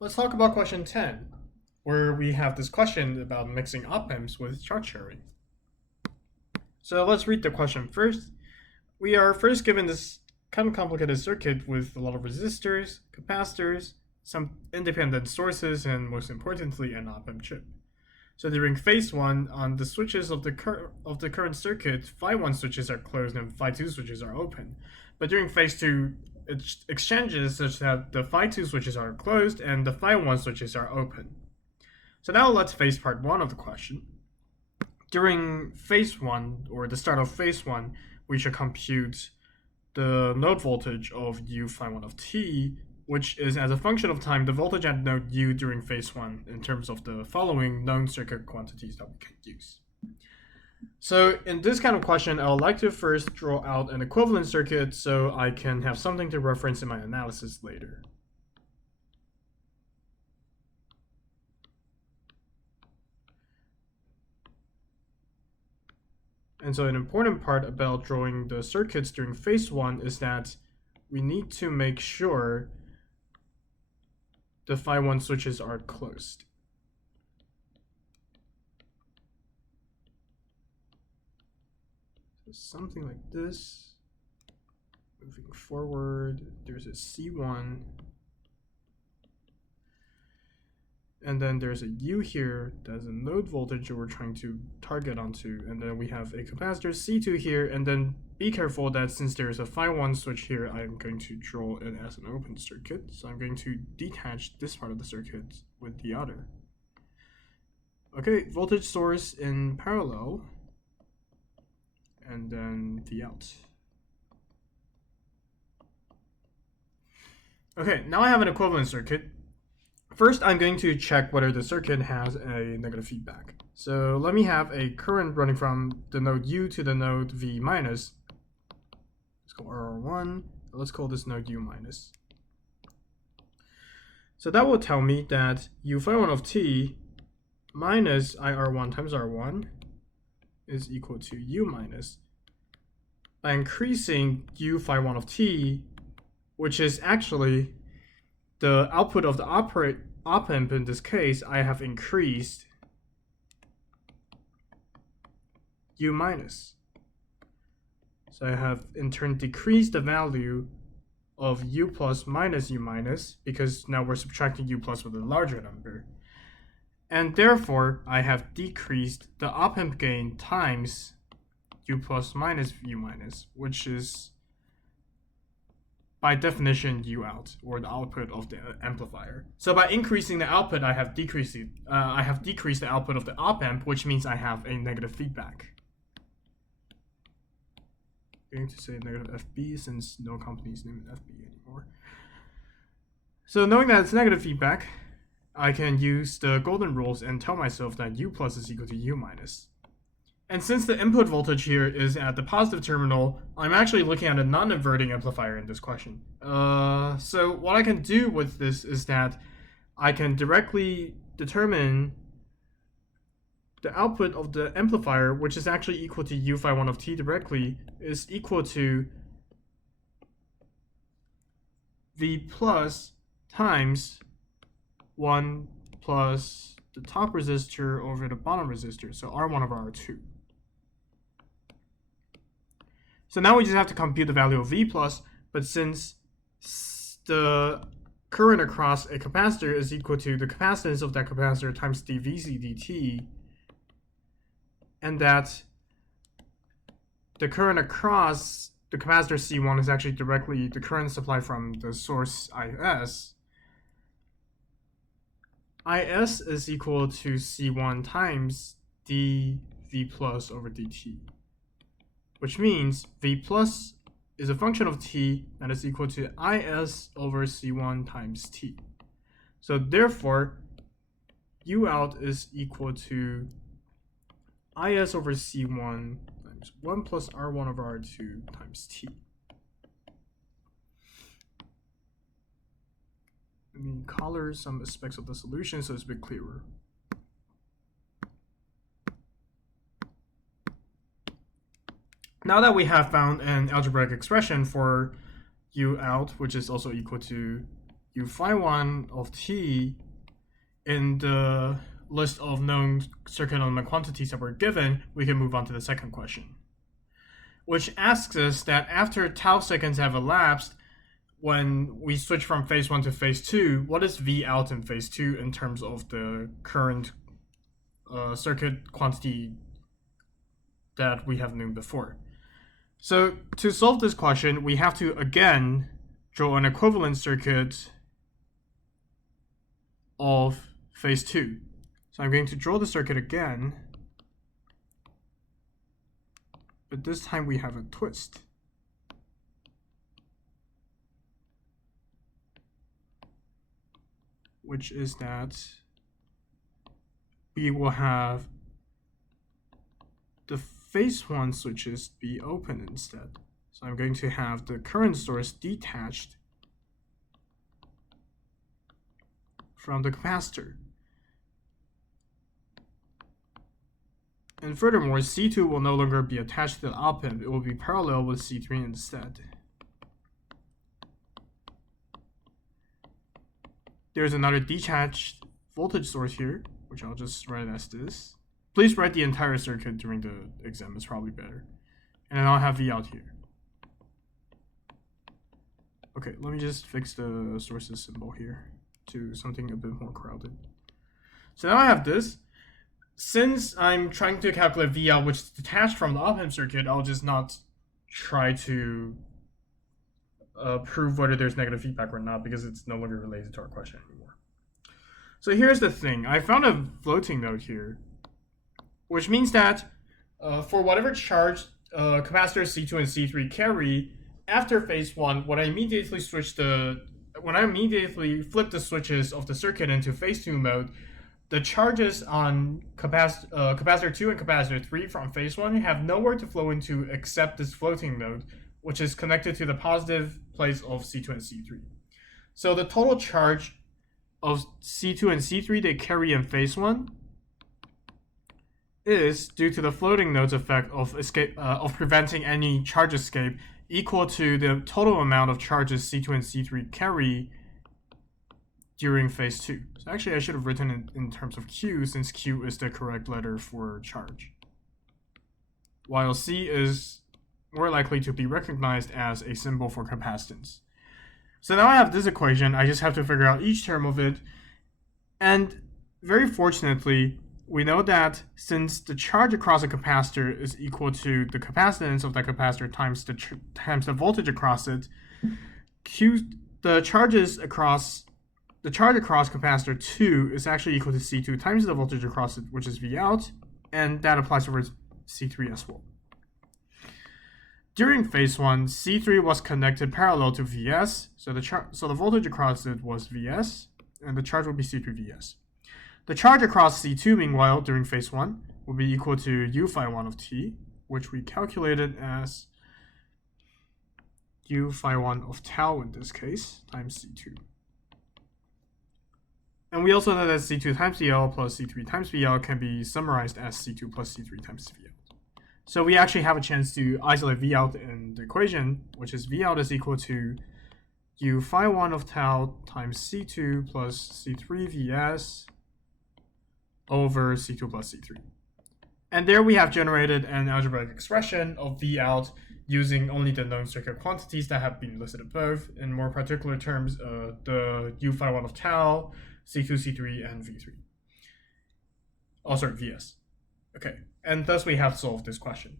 Let's talk about question 10, where we have this question about mixing op-amps with charge sharing. So let's read the question first. We are first given this kind of complicated circuit with a lot of resistors, capacitors, some independent sources, and most importantly, an op-amp chip. So during phase 1, on the switches of the current circuit, phi 1 switches are closed and phi 2 switches are open. But during phase 2, it exchanges such that the phi 2 switches are closed and the phi 1 switches are open. So now let's face part 1 of the question. During phase 1, or the start of phase 1, we should compute the node voltage of U phi 1 of t, which is as a function of time the voltage at node U during phase 1 in terms of the following known circuit quantities that we can use. So in this kind of question, I would like to first draw out an equivalent circuit so I can have something to reference in my analysis later. And so an important part about drawing the circuits during phase 1 is that we need to make sure the phi 1 switches are closed. So something like this. Moving forward, there's a C1. And then there's a U here, that's a node voltage that we're trying to target onto. And then we have a capacitor C2 here, and then be careful that since there's a phi 1 switch here, I'm going to draw it as an open circuit. So I'm going to detach this part of the circuit with the other. Okay, voltage source in parallel, and then the out. Okay, now I have an equivalent circuit. First, I'm going to check whether the circuit has a negative feedback. So let me have a current running from the node U to the node V minus. Let's call RR1. Let's call this node U minus. So that will tell me that U phi 1 of t minus IR1 times R1 is equal to U minus. By increasing U phi 1 of t, which is actually the output of the op-amp in this case, I have increased U minus. So I have in turn decreased the value of U plus minus U minus, because now we're subtracting U plus with a larger number. And therefore, I have decreased the op-amp gain times U plus minus U minus, which is by definition U out, or the output of the amplifier. So by increasing the output, I have decreased the output of the op-amp, which means I have a negative feedback. I'm going to say negative FB since no company is named FB anymore. So knowing that it's negative feedback, I can use the golden rules and tell myself that U plus is equal to U minus. And since the input voltage here is at the positive terminal, I'm actually looking at a non-inverting amplifier in this question. So what I can do with this is that I can directly determine the output of the amplifier, which is actually equal to U phi 1 of t directly, is equal to V plus times 1 plus the top resistor over the bottom resistor, so R1 over R2. So now we just have to compute the value of V plus, but since the current across a capacitor is equal to the capacitance of that capacitor times dVc dt, and that the current across the capacitor C1 is actually directly the current supply from the source IS, IS is equal to C1 times dV plus over dt, which means V plus is a function of t that is equal to IS over C1 times t. So therefore, U out is equal to IS over C1 times 1 plus R1 over R2 times t. Let me color some aspects of the solution so it's a bit clearer. Now that we have found an algebraic expression for U out, which is also equal to u phi 1 of t in the list of known circuit element quantities that were given, we can move on to the second question, which asks us that after tau seconds have elapsed, when we switch from phase 1 to phase 2, what is V out in phase 2 in terms of the current circuit quantity that we have known before? So to solve this question, we have to again draw an equivalent circuit of phase 2. So I'm going to draw the circuit again, but this time we have a twist. Which is that we will have the phase 1 switches be open instead. So I'm going to have the current source detached from the capacitor. And furthermore, C2 will no longer be attached to the op-amp. It will be parallel with C3 instead. There's another detached voltage source here, which I'll just write as this. Please write the entire circuit during the exam, it's probably better. And then I'll have V out here. Okay, let me just fix the sources symbol here to something a bit more crowded. So now I have this. Since I'm trying to calculate V out, which is detached from the op-amp circuit, I'll just not try to prove whether there's negative feedback or not, because it's no longer related to our question anymore. So here's the thing. I found a floating node here, which means that for whatever charge capacitors C2 and C3 carry, after phase 1, when I immediately flip the switches of the circuit into phase 2 mode, the charges on capacitor 2 and capacitor 3 from phase 1 have nowhere to flow into except this floating node, which is connected to the positive place of C2 and C3. So the total charge of C2 and C3 they carry in phase 1 is, due to the floating node's effect of preventing any charge escape, equal to the total amount of charges C2 and C3 carry during phase 2. So actually I should have written it in terms of Q, since Q is the correct letter for charge, while C is more likely to be recognized as a symbol for capacitance. So now I have this equation, I just have to figure out each term of it, and very fortunately, we know that since the charge across a capacitor is equal to the capacitance of that capacitor times the voltage across it, the charge across capacitor 2 is actually equal to C2 times the voltage across it, which is V out, and that applies over C3 as well. During phase 1, C3 was connected parallel to Vs, so the voltage across it was Vs, and the charge would be C3 Vs. The charge across C2, meanwhile, during phase 1, will be equal to u phi 1 of t, which we calculated as u phi 1 of tau in this case, times C2. And we also know that C2 times VL plus C3 times VL can be summarized as C2 plus C3 times VL. So we actually have a chance to isolate V out in the equation, which is V out is equal to u phi 1 of tau times C2 plus C3 Vs over C2 plus C3. And there we have generated an algebraic expression of V out using only the known circuit quantities that have been listed above. In more particular terms, the u phi 1 of tau, C2, C3, and V3. Oh, sorry, Vs. Okay, and thus we have solved this question.